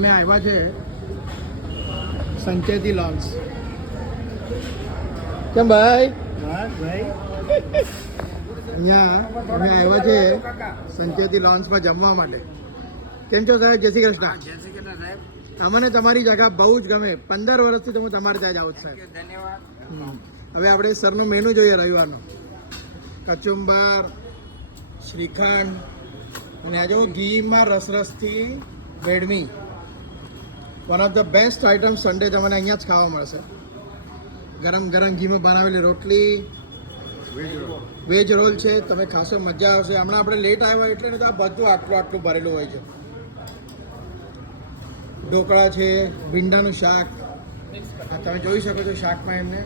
અમે આવ્યા છે સંચેતી લોન્સ. કેમ ભાઈ? અહીંયા અમે આવ્યા છે સંચેતી લોન્સમાં જમવા માટે. કેમ છો સાહેબ? જય શ્રી કૃષ્ણ. જય શ્રી કૃષ્ણ સાહેબ. અમને તમારી જગ્યા બહુ જ ગમે. 15 વર્ષથી તો હું તમારે ત્યાં જ આવું છું સાહેબ. ધન્યવાદ. હવે આપણે સરનું મેનુ જોઈએ રવિવારનો. કચુંબર, શ્રીખંડ અને આ જો ઘીમાં રસરસથી વેડમી. One of the best item Sunday તમને અહીંયા જ ખાવા મળશે. ગરમ ગરમ ઘીમાં બનાવેલી રોટલી, વેજ રોલ છે. તમે ખાશો, મજા આવશે. હમણાં આપણે લેટ આવ્યા એટલે તો આ બધું આટલું આટલું ભરેલું હોય છે. ઢોકળા છે, ભીંડાનું શાક. આ તમે જોઈ શકો છો શાકમાં એમને.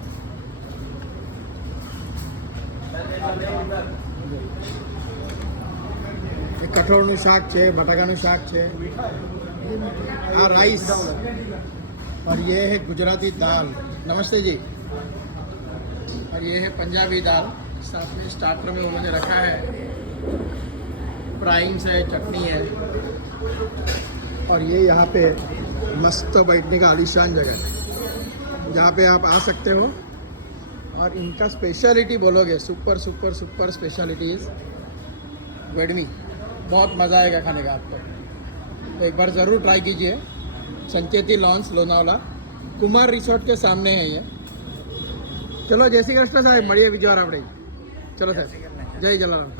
કઠોળનું શાક છે, બટાકાનું શાક છે. આ राइस और ये है गुजराती दाल. नमस्ते जी. और ये है पंजाबी दाल. साथ में स्टार्टर में उन्होंने रखा है फ्राइंग्स है, चटनी है. और ये यहाँ पे मस्त बैठने का आलीशान जगह है जहाँ पे आप आ सकते हो. और इनका स्पेशलिटी बोलोगे super super super speciality is वेडमी. बहुत मज़ा आएगा खाने का आपको. तो एक बार ज़रूर ट्राई कीजिए. संचेती लॉन्स लोनावला कुमार रिसोर्ट के सामने है ये. चलो जय श्री कृष्ण साहेब. મળીએ બીજી વાર આપણે. ચલો સાહેબ, જય જલારામ.